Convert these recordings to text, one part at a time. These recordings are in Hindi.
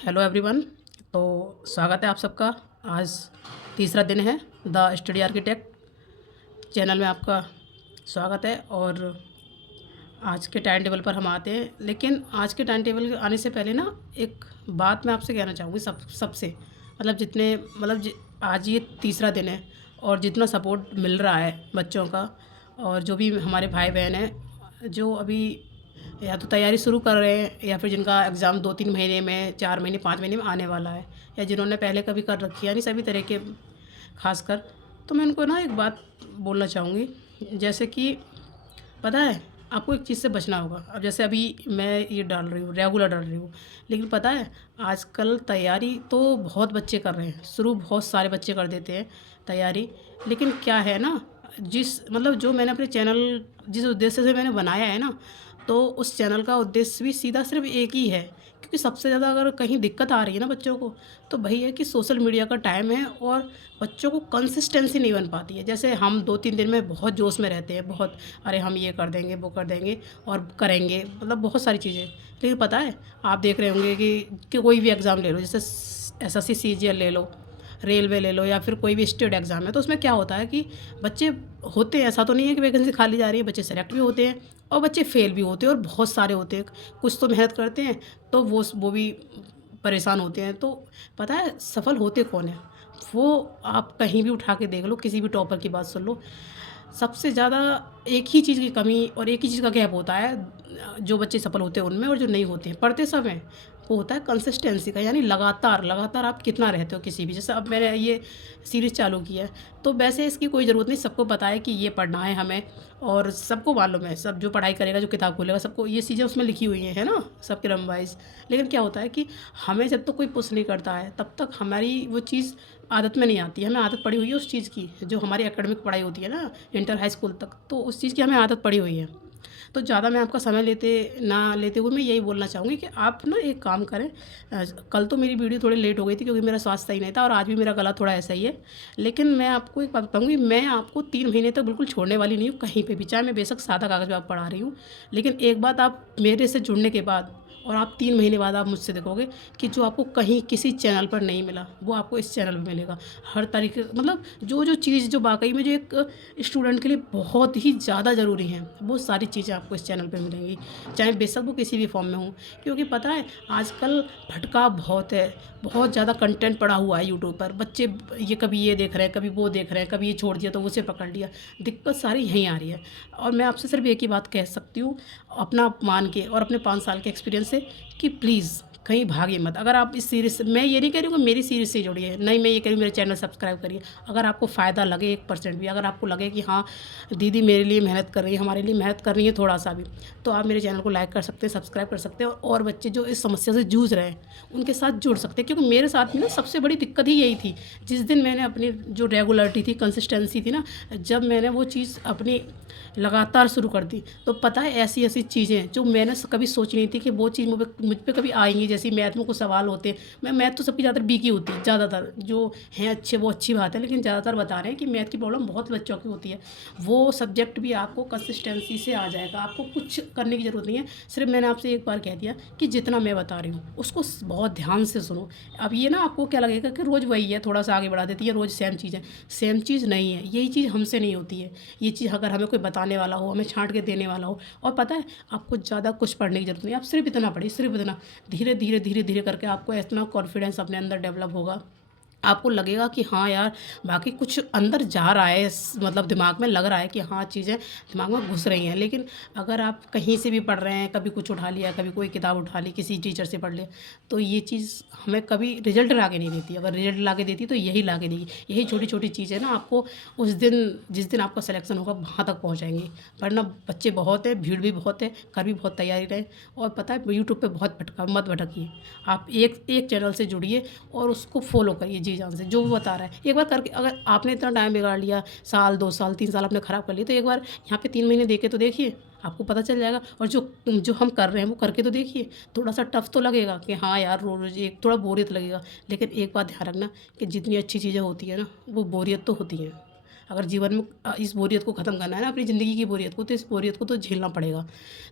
Hello everyone. तो स्वागत है आप सबका। आज तीसरा दिन है द स्टडी आर्किटेक्ट चैनल में आपका स्वागत है। और आज के टाइम टेबल पर हम आते हैं, लेकिन आज के टाइम टेबल आने से पहले ना एक बात मैं आपसे कहना चाहूँगी सबसे मतलब जितने आज ये तीसरा दिन है और जितना सपोर्ट मिल रहा है बच्चों का, और जो भी हमारे भाई बहन हैं जो अभी या तो तैयारी शुरू कर रहे हैं या फिर जिनका एग्ज़ाम 2-3 महीने में, 4 महीने, 5 महीने में आने वाला है, या जिन्होंने पहले कभी कर रखी है, यानी सभी तरह के खासकर। तो मैं उनको ना एक बात बोलना चाहूँगी, जैसे कि पता है आपको एक चीज़ से बचना होगा। अब जैसे अभी मैं ये डाल रही हूँ, रेगुलर डाल रही हूँ, लेकिन पता है आजकल तैयारी तो बहुत बच्चे कर रहे हैं, शुरू बहुत सारे बच्चे कर देते हैं तैयारी। लेकिन क्या है ना, जो मैंने अपने चैनल जिस उद्देश्य से मैंने बनाया है ना, तो उस चैनल का उद्देश्य भी सीधा सिर्फ एक ही है। क्योंकि सबसे ज़्यादा अगर कहीं दिक्कत आ रही है ना बच्चों को, तो वही है कि सोशल मीडिया का टाइम है और बच्चों को कंसिस्टेंसी नहीं बन पाती है। जैसे हम 2-3 दिन में बहुत जोश में रहते हैं, बहुत अरे हम ये कर देंगे, वो कर देंगे और करेंगे, मतलब बहुत सारी चीज़ें। लेकिन पता है आप देख रहे होंगे कि कोई भी एग्ज़ाम ले लो, जैसे एसएससी सीजीएल ले लो, रेलवे ले लो, या फिर कोई भी स्टेट एग्ज़ाम है, तो उसमें क्या होता है कि बच्चे होते हैं, ऐसा तो नहीं है कि वैकेंसी खाली जा रही है, बच्चे सेलेक्ट भी होते हैं और बच्चे फेल भी होते हैं, और बहुत सारे होते हैं। कुछ तो मेहनत करते हैं तो वो भी परेशान होते हैं। तो पता है सफल होते कौन है? वो आप कहीं भी उठा के देख लो, किसी भी टॉपर की बात सुन लो, सबसे ज़्यादा एक ही चीज़ की कमी और एक ही चीज़ का गैप होता है जो बच्चे सफल होते हैं उनमें और जो नहीं होते हैं पढ़ते समय। वो होता है कंसिस्टेंसी का, यानी लगातार आप कितना रहते हो किसी भी। जैसे अब मैंने ये सीरीज़ चालू की है, तो वैसे इसकी कोई ज़रूरत नहीं, सबको पता है कि ये पढ़ना है हमें, और सबको मालूम है, सब जो पढ़ाई करेगा, जो किताब खोलेगा, सबको ये चीज़ें उसमें लिखी हुई हैं, है ना, सबके क्रम वाइज। लेकिन क्या होता है कि हमें जब तक कोई पुश नहीं करता है तब तक हमारी वो चीज़ आदत में नहीं आती है। हमें आदत पड़ी हुई है उस चीज़ की, जो हमारी एकेडमिक पढ़ाई होती है ना, इंटर हाई स्कूल तक, तो उस चीज़ की हमें आदत पड़ी हुई है। तो ज़्यादा मैं आपका समय लेते हुए मैं यही बोलना चाहूँगी कि आप ना एक काम करें। कल तो मेरी वीडियो थोड़ी लेट हो गई थी क्योंकि मेरा स्वास्थ्य सही नहीं था, और आज भी मेरा गला थोड़ा ऐसा ही है। लेकिन मैं आपको एक बात बताऊँगी, मैं आपको 3 महीने तक बिल्कुल छोड़ने वाली नहीं हूँ कहीं पे भी, चाहे मैं बेशक सादा कागज़ पे आप पढ़ा रही हूँ। लेकिन एक बात आप मेरे से जुड़ने के बाद, और आप 3 महीने बाद आप मुझसे देखोगे कि जो आपको कहीं किसी चैनल पर नहीं मिला वो आपको इस चैनल में मिलेगा। हर तरीके, मतलब जो चीज़ जो वाकई में जो एक स्टूडेंट के लिए बहुत ही ज़्यादा ज़रूरी है, वो सारी चीज़ें आपको इस चैनल पे मिलेंगी, चाहे बेशक वो किसी भी फॉर्म में हो। क्योंकि पता है आजकल भटकाव बहुत है, बहुत ज़्यादा कंटेंट पड़ा हुआ है यूट्यूब पर। बच्चे ये कभी ये देख रहे हैं, कभी वो देख रहे हैं, कभी ये छोड़ दिया तो उसे पकड़ लिया। दिक्कत सारी यहीं आ रही है। और मैं आपसे सिर्फ एक ही बात कह सकती हूँ, अपना मान के और अपने 5 साल के एक्सपीरियंस से, कि प्लीज़ कहीं भागिए मत। अगर आप इस सीरीज़ से, मैं ये नहीं कह रही हूँ कि मेरी सीरीज़ से जुड़िए, नहीं, मैं ये कह रही हूँ मेरे चैनल सब्सक्राइब करिए। अगर आपको फ़ायदा लगे 1% भी, अगर आपको लगे कि हाँ दीदी मेरे लिए मेहनत कर रही है, हमारे लिए मेहनत कर रही है थोड़ा सा भी, तो आप मेरे चैनल को लाइक कर सकते हैं, सब्सक्राइब कर सकते हैं, और बच्चे जो इस समस्या से जूझ रहे हैं उनके साथ जुड़ सकते हैं। क्योंकि मेरे साथ में ना सबसे बड़ी दिक्कत ही यही थी। जिस दिन मैंने अपनी जो रेगुलरिटी थी, कंसिस्टेंसी थी ना, जब मैंने वो चीज़ अपनी लगातार शुरू कर दी, तो पता है ऐसी ऐसी चीज़ें जो मैंने कभी सोची नहीं थी कि वो चीज़ मुझ पे कभी आएंगी। जैसे मैथ में कुछ सवाल होते हैं, मैथ तो सबकी ज़्यादातर बी की होती है, ज़्यादातर जो हैं अच्छे वो अच्छी बात है, लेकिन ज़्यादातर बता रहे हैं कि मैथ की प्रॉब्लम बहुत बच्चों की होती है। वो सब्जेक्ट भी आपको कंसिस्टेंसी से आ जाएगा, आपको कुछ करने की ज़रूरत नहीं है। सिर्फ मैंने आपसे एक बार कह दिया कि जितना मैं बता रही हूँ उसको बहुत ध्यान से सुनो। अब ये ना आपको क्या लगेगा कि रोज़ वही है, थोड़ा सा आगे बढ़ा देती है, रोज़ सेम चीज़ है। सेम चीज़ नहीं है, यही चीज़ हमसे नहीं होती है। ये चीज़ अगर हमें कोई बताने वाला हो, हमें छांट के देने वाला हो, और पता है आपको ज़्यादा कुछ पढ़ने की ज़रूरत नहीं है, आप सिर्फ इतना पढ़िए, सिर्फ इतना। धीरे धीरे करके आपको इतना कॉन्फिडेंस अपने अंदर डेवलप होगा, आपको लगेगा कि हाँ यार बाकी कुछ अंदर जा रहा है, मतलब दिमाग में लग रहा है कि हाँ चीज़ें दिमाग में घुस रही हैं। लेकिन अगर आप कहीं से भी पढ़ रहे हैं, कभी कुछ उठा लिया, कभी कोई किताब उठा ली, किसी टीचर से पढ़ लिया, तो ये चीज़ हमें कभी रिजल्ट ला के नहीं देती। अगर रिजल्ट ला के देती तो यही ला के देगी। यही छोटी छोटी चीज़ें ना आपको उस दिन, जिस दिन आपका सिलेक्शन होगा, वहाँ तक पहुँचाएंगी। वरना बच्चे बहुत है, भीड़ भी बहुत है, कर भी बहुत तैयारी रहे। और पता है यूट्यूब पर बहुत मत भटकिए, आप एक एक चैनल से जुड़िए और उसको फॉलो करिए जी जान से, जो वो बता रहा है। एक बार करके, अगर आपने इतना टाइम बिगाड़ लिया, साल 2 साल 3 साल आपने ख़राब कर लिए, तो एक बार यहाँ पे 3 महीने दे के तो देखिए, आपको पता चल जाएगा। और जो हम कर रहे हैं वो करके तो देखिए। थोड़ा सा टफ तो लगेगा कि हाँ यार रोज़ एक थोड़ा बोरियत लगेगा, लेकिन एक बात ध्यान रखना कि जितनी अच्छी चीज़ें होती है ना, वो बोरियत तो होती हैं। अगर जीवन में इस बोरियत को ख़त्म करना है ना, अपनी ज़िंदगी की बोरियत को, तो इस बोरियत को तो झेलना पड़ेगा।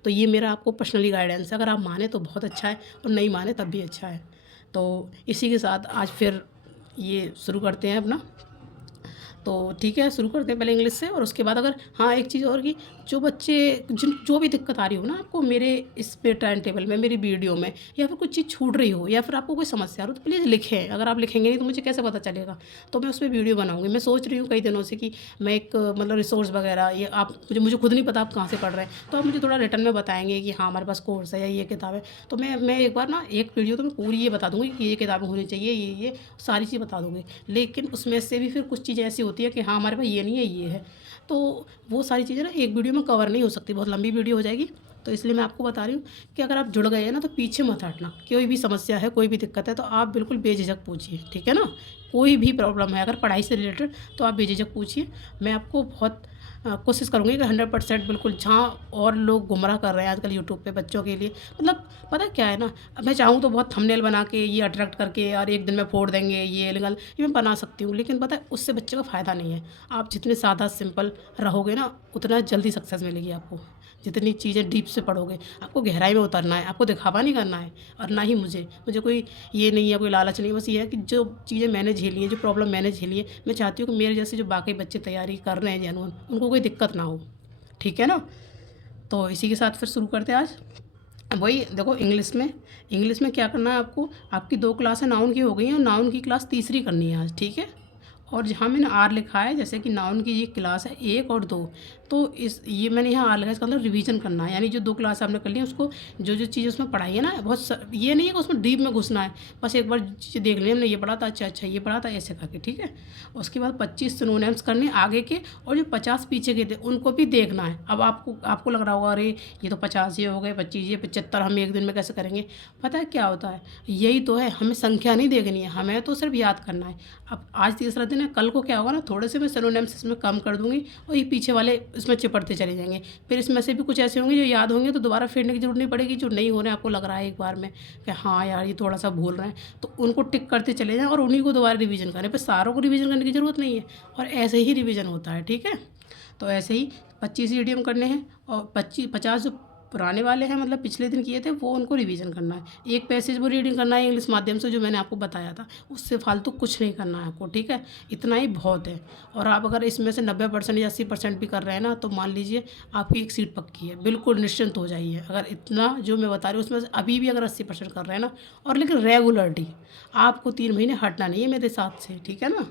तो ये मेरा आपको पर्सनली गाइडेंस है। अगर आप माने तो बहुत अच्छा है, और नहीं माने तब भी अच्छा है। तो इसी के साथ आज फिर ये शुरू करते हैं अपना। तो ठीक है, शुरू करते हैं पहले इंग्लिश से, और उसके बाद अगर हाँ एक चीज़ और कि जो बच्चे जो भी दिक्कत आ रही हो ना आपको मेरे इस पे टाइम टेबल में, मेरी वीडियो में, या फिर कुछ चीज़ छूट रही हो या फिर आपको कोई समस्या आ रही हो, तो प्लीज़ लिखें। अगर आप लिखेंगे नहीं तो मुझे कैसे पता चलेगा। तो मैं उस पर वीडियो बनाऊँगी। मैं सोच रही हूँ कई दिनों से कि मैं एक मतलब रिसोर्स वगैरह, ये आप मुझे खुद नहीं पता आप कहाँ से पढ़ रहे हैं, तो आप मुझे थोड़ा रिटर्न में बताएंगे कि हाँ हमारे पास कोर्स है या ये किताब है। तो मैं एक बार ना एक वीडियो तो मैं पूरी ये बता दूँगी कि ये किताबें होनी चाहिए, ये सारी चीज़ बता दूँगी। लेकिन उसमें से भी फिर कुछ चीज़ें ऐसी होती है कि हाँ हमारे पास ये नहीं है, ये है। तो वो सारी चीज़ें ना एक वीडियो में कवर नहीं हो सकती, बहुत लंबी वीडियो हो जाएगी। तो इसलिए मैं आपको बता रही हूँ कि अगर आप जुड़ गए हैं ना तो पीछे मत हटना। कोई भी समस्या है, कोई भी दिक्कत है तो आप बिल्कुल बेझिझक पूछिए, ठीक है ना। कोई भी प्रॉब्लम है अगर पढ़ाई से रिलेटेड तो आप बेझिझक पूछिए। मैं आपको बहुत कोशिश करूँगी कि 100% बिल्कुल, जहाँ और लोग गुमराह कर रहे हैं आजकल यूट्यूब पे बच्चों के लिए, मतलब पता क्या है ना, अब मैं चाहूँ तो बहुत थंबनेल बना के ये अट्रैक्ट करके और एक दिन में फोड़ देंगे ये इलीगल, ये मैं बना सकती हूँ, लेकिन पता है उससे बच्चे को फ़ायदा नहीं है। आप जितने सादा सिंपल रहोगे ना उतना जल्दी सक्सेस मिलेगी आपको। जितनी चीज़ें डीप से पढ़ोगे, आपको गहराई में उतरना है, आपको दिखावा नहीं करना है। और ना ही मुझे कोई ये नहीं है, कोई लालच नहीं है। बस ये है कि जो चीज़ें मैंने झेली हैं, जो प्रॉब्लम मैंने झेली है, मैं चाहती हूँ कि मेरे जैसे जो बाकी बच्चे तैयारी कर रहे हैं जेन्युइन, उनको कोई दिक्कत ना हो, ठीक है ना। तो इसी के साथ फिर शुरू करते हैं आज। वही देखो, इंग्लिश में क्या करना है आपको, आपकी 2 क्लासें नाउन की हो गई हैं और नाउन की क्लास तीसरी करनी है आज, ठीक है। और जहाँ मैंने आर लिखा है, जैसे कि नाउन की ये क्लास है 1 और 2, तो ये मैंने यहाँ आर लिखा है, इसका मतलब रिवीजन करना है। यानी जो 2 क्लास आपने कर ली है उसको जो चीज़ उसमें पढ़ाई है ना, ये नहीं है कि उसमें डीप में घुसना है, बस एक बार चीज़ें देख लिया हमने, ये पढ़ा था, अच्छा ये पढ़ा था, ऐसे करके, ठीक है। उसके बाद 25 सिनोनिम्स करने आगे के, और जो 50 पीछे के थे उनको भी देखना है। अब आपको लग रहा होगा अरे ये तो 50 ये हो गए, 25 ये 75 हम एक दिन में कैसे करेंगे। पता है क्या होता है, यही तो है, हमें संख्या नहीं देखनी है, हमें तो सिर्फ याद करना है। अब आज तीसरा दिन है, कल को क्या होगा ना, थोड़े से मैं सिनोनिम्स इसमें कम कर दूँगी और ये पीछे वाले इसमें चिपड़ते चले जाएंगे। फिर इसमें से भी कुछ ऐसे होंगे जो याद होंगे तो दोबारा फेरने की जरूरत नहीं पड़ेगी। जो नहीं हो रहे आपको लग रहा है एक बार में कि हाँ यार ये थोड़ा सा भूल रहे हैं, तो उनको टिक करते चले जाएं और उन्हीं को दोबारा रिवीजन करें। पर सारों को रिवीजन करने की ज़रूरत नहीं है, और ऐसे ही रिवीजन होता है, ठीक है। तो ऐसे ही 25 ईडीएम करने हैं, और 50 जो पुराने वाले हैं, मतलब पिछले दिन किए थे, वो उनको रिवीजन करना है। एक पैसेज वो रीडिंग करना है इंग्लिश माध्यम से, जो मैंने आपको बताया था, उससे फालतू कुछ नहीं करना है आपको, ठीक है। इतना ही बहुत है। और आप अगर इसमें से 90% या 80% भी कर रहे हैं ना, तो मान लीजिए आपकी एक सीट पक्की है, बिल्कुल निश्चिंत हो जाइए। अगर इतना जो मैं बता रही हूँ उसमें से अभी भी अगर 80% कर रहे हैं ना, और लेकिन रेगुलरली, आपको 3 महीने हटना नहीं है मेरे साथ से, ठीक है ना।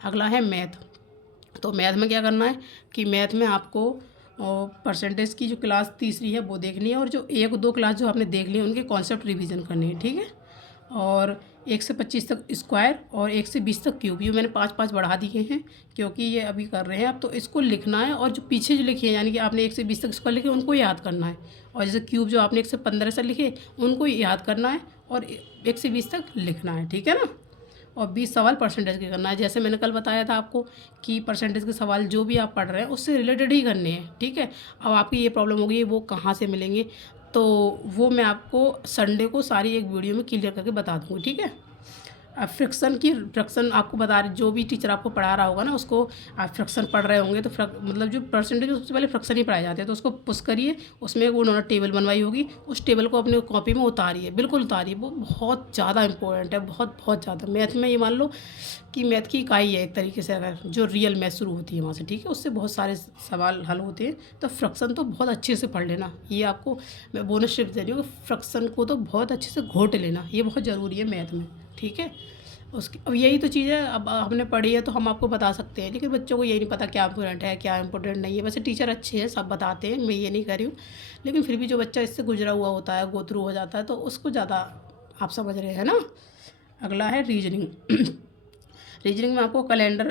अगला है मैथ। तो मैथ में क्या करना है कि मैथ में आपको और परसेंटेज की जो क्लास तीसरी है वो देखनी है, और जो 1-2 क्लास जो आपने देख ली है उनके कॉन्सेप्ट रिवीजन करने हैं, ठीक है। और 1 से 25 तक स्क्वायर और 1 से 20 तक क्यूब, ये मैंने 5-5 बढ़ा दिए हैं क्योंकि ये अभी कर रहे हैं। अब तो इसको लिखना है, और जो पीछे जो लिखे हैं यानी कि आपने 1 से 20 तक स्क्वायर लिखे उनको याद करना है, और जैसे क्यूब जो आपने 1 से 15 से लिखे उनको याद करना है, और 1 से 20 तक लिखना है, ठीक है ना। और 20 सवाल परसेंटेज के करना है। जैसे मैंने कल बताया था आपको कि परसेंटेज के सवाल जो भी आप पढ़ रहे हैं उससे रिलेटेड ही करने हैं, ठीक है। अब आपकी ये प्रॉब्लम होगी वो कहाँ से मिलेंगे, तो वो मैं आपको संडे को सारी एक वीडियो में क्लियर करके बता दूँगी, ठीक है। अब फ्रैक्शन आपको बता रहे, जो भी टीचर आपको पढ़ा रहा होगा ना उसको, आप फ्रैक्शन पढ़ रहे होंगे तो मतलब जो परसेंटेज सबसे पहले फ्रैक्शन ही पढ़ाए जाते हैं, तो उसको पुश करिए। उसमें उन्होंने टेबल बनवाई होगी, उस टेबल को अपनी कॉपी में उतारिए, बिल्कुल उतारिए। वो बहुत ज़्यादा इंपॉर्टेंट है, बहुत बहुत ज़्यादा। मैथ में ये मान लो कि मैथ की इकाई है एक तरीके से, अगर जो रियल मैथ शुरू होती है वहाँ से, ठीक है, उससे बहुत सारे सवाल हल होते हैं। तो फ्रैक्शन तो बहुत अच्छे से पढ़ लेना, ये आपको मैं बोनस टिप दे रही हूँ कि फ्रैक्शन को तो बहुत अच्छे से घोट लेना, ये बहुत ज़रूरी है मैथ में, ठीक है। उसकी अब यही तो चीज़ है, अब हमने पढ़ी है तो हम आपको बता सकते हैं, लेकिन बच्चों को यही नहीं पता क्या इंपॉर्टेंट है क्या इंपॉर्टेंट नहीं है। वैसे टीचर अच्छे हैं, सब बताते हैं, मैं ये नहीं कह रही हूँ, लेकिन फिर भी जो बच्चा इससे गुजरा हुआ होता है, गो थ्रू हो जाता है, तो उसको ज़्यादा आप समझ रहे हैं ना। अगला है रीजनिंग। रीजनिंग में आपको कैलेंडर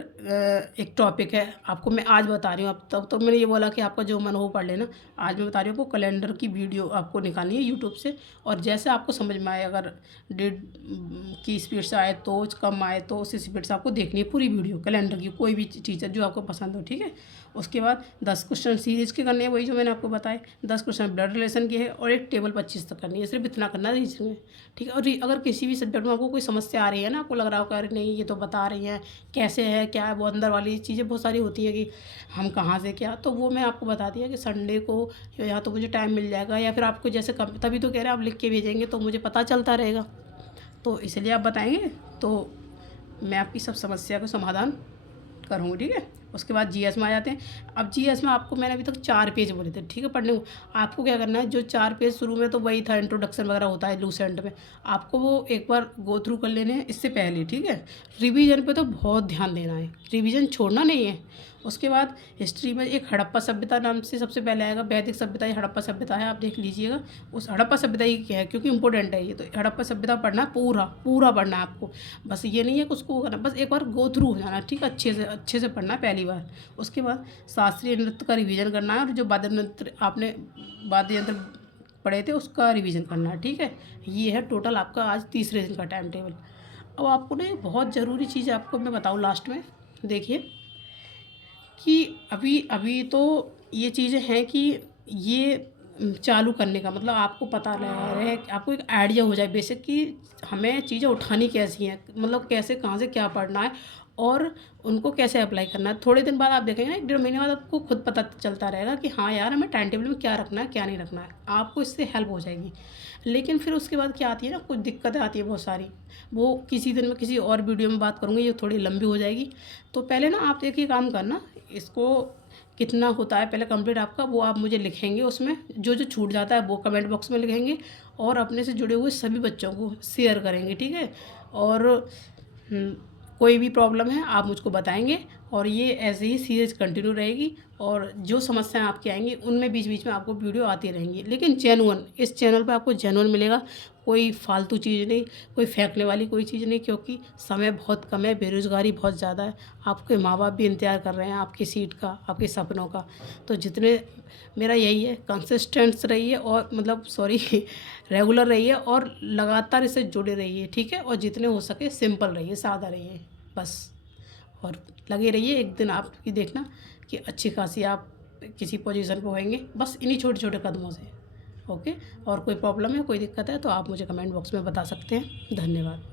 एक टॉपिक है, आपको मैं आज बता रही हूँ। अब तब तो मैंने ये बोला कि आपका जो मन हो पढ़ लेना, आज मैं बता रही हूँ आपको कैलेंडर की वीडियो आपको निकालनी है यूट्यूब से, और जैसे आपको समझ में आए, अगर 1.5 की स्पीड से आए तो, कम आए तो उसी स्पीड से आपको देखनी है पूरी वीडियो कैलेंडर की, कोई भी टीचर जो आपको पसंद हो, ठीक है। उसके बाद 10 क्वेश्चन सीरीज के करने हैं, वही जो मैंने आपको बताए। 10 क्वेश्चन ब्लड रिलेशन के है, और एक टेबल 25 तक करनी है, सिर्फ इतना करना है रीजनिंग में, ठीक है। और अगर किसी भी सब्जेक्ट में आपको कोई समस्या आ रही है ना, आपको लग रहा होगा अरे नहीं ये तो बता रही हैं कैसे है क्या है, वो अंदर वाली चीज़ें बहुत सारी होती है कि हम कहाँ से क्या, तो वो मैं आपको बता दिया कि संडे को या तो मुझे टाइम मिल जाएगा, या फिर आपको जैसे कम, तभी तो कह रहे हैं आप लिख के भेजेंगे तो मुझे पता चलता रहेगा, तो इसलिए आप बताएंगे तो मैं आपकी सब समस्या का समाधान करूँगी, ठीक है। उसके बाद जीएस में आ जाते हैं। अब जीएस में आपको मैंने अभी तक 4 पेज बोले थे, ठीक है, पढ़ने को। आपको क्या करना है, जो 4 पेज शुरू में तो वही था, इंट्रोडक्शन वगैरह होता है लूसेंट में, आपको वो एक बार गो थ्रू कर लेने हैं इससे पहले, ठीक है। रिवीजन पे तो बहुत ध्यान देना है, रिवीजन छोड़ना नहीं है। उसके बाद हिस्ट्री में एक हड़प्पा सभ्यता नाम से सबसे पहले आएगा, वैदिक सभ्यता, ये हड़प्पा सभ्यता है, आप देख लीजिएगा। उस हड़प्पा सभ्यता ही क्या है, क्योंकि इंपॉर्टेंट है ये, तो हड़प्पा सभ्यता पढ़ना है, पूरा पूरा पढ़ना है आपको। बस ये नहीं है कि उसको करना, बस एक बार गो थ्रू हो जाना, ठीक है, अच्छे से पढ़ना है पहली बार। उसके बाद शास्त्रीय नृत्य का रिवीजन करना है, और जो वाद्य नृत्य आपने वाद्य यंत्र पढ़े थे उसका रिवीजन करना है, ठीक है। ये है टोटल आपका आज तीसरे दिन का टाइम टेबल। अब आपको ना बहुत ज़रूरी चीज़ आपको मैं बताऊँ लास्ट में, देखिए कि अभी तो ये चीज़ें हैं कि ये चालू करने का मतलब आपको पता रहे, आपको एक आइडिया हो जाए बेसिक कि हमें चीज़ें उठानी कैसी हैं, मतलब कैसे कहाँ से क्या पढ़ना है और उनको कैसे अप्लाई करना है। थोड़े दिन बाद आप देखेंगे ना, 1-1.5 महीने बाद आपको खुद पता चलता रहेगा कि हाँ यार, हमें टाइम टेबल में क्या रखना है क्या नहीं रखना है, आपको इससे हेल्प हो जाएगी। लेकिन फिर उसके बाद क्या आती है ना, कुछ दिक्कतें आती है बहुत सारी, वो किसी दिन में किसी और वीडियो में बात करूँगी, ये थोड़ी लंबी हो जाएगी। तो पहले ना आप एक ही काम करना, इसको कितना होता है पहले कंप्लीट आपका, वो आप मुझे लिखेंगे, उसमें जो जो छूट जाता है वो कमेंट बॉक्स में लिखेंगे, और अपने से जुड़े हुए सभी बच्चों को शेयर करेंगे, ठीक है। और कोई भी प्रॉब्लम है आप मुझको बताएंगे, और ये ऐसे ही सीरीज कंटिन्यू रहेगी, और जो समस्याएं आपकी आएंगी उनमें बीच बीच में आपको वीडियो आती रहेंगी, लेकिन जेन्युइन, इस चैनल पे आपको जेन्युइन मिलेगा, कोई फालतू चीज़ नहीं, कोई फेंकने वाली कोई चीज़ नहीं, क्योंकि समय बहुत कम है, बेरोज़गारी बहुत ज़्यादा है, आपके माँ बाप भी इंतज़ार कर रहे हैं आपकी सीट का, आपके सपनों का। तो जितने, मेरा यही है, कंसिस्टेंस रहिए, और मतलब सॉरी रेगुलर रहिए, और लगातार इससे जुड़े रहिए, ठीक है। और जितने हो सके सिंपल रहिए, सादा रहिए बस, और लगे रहिए, एक दिन आप भी देखना कि अच्छी खासी आप किसी पोजीशन पे होंगे, बस इन्हीं छोटे छोटे कदमों से। ओके, और कोई प्रॉब्लम है, कोई दिक्कत है तो आप मुझे कमेंट बॉक्स में बता सकते हैं। धन्यवाद।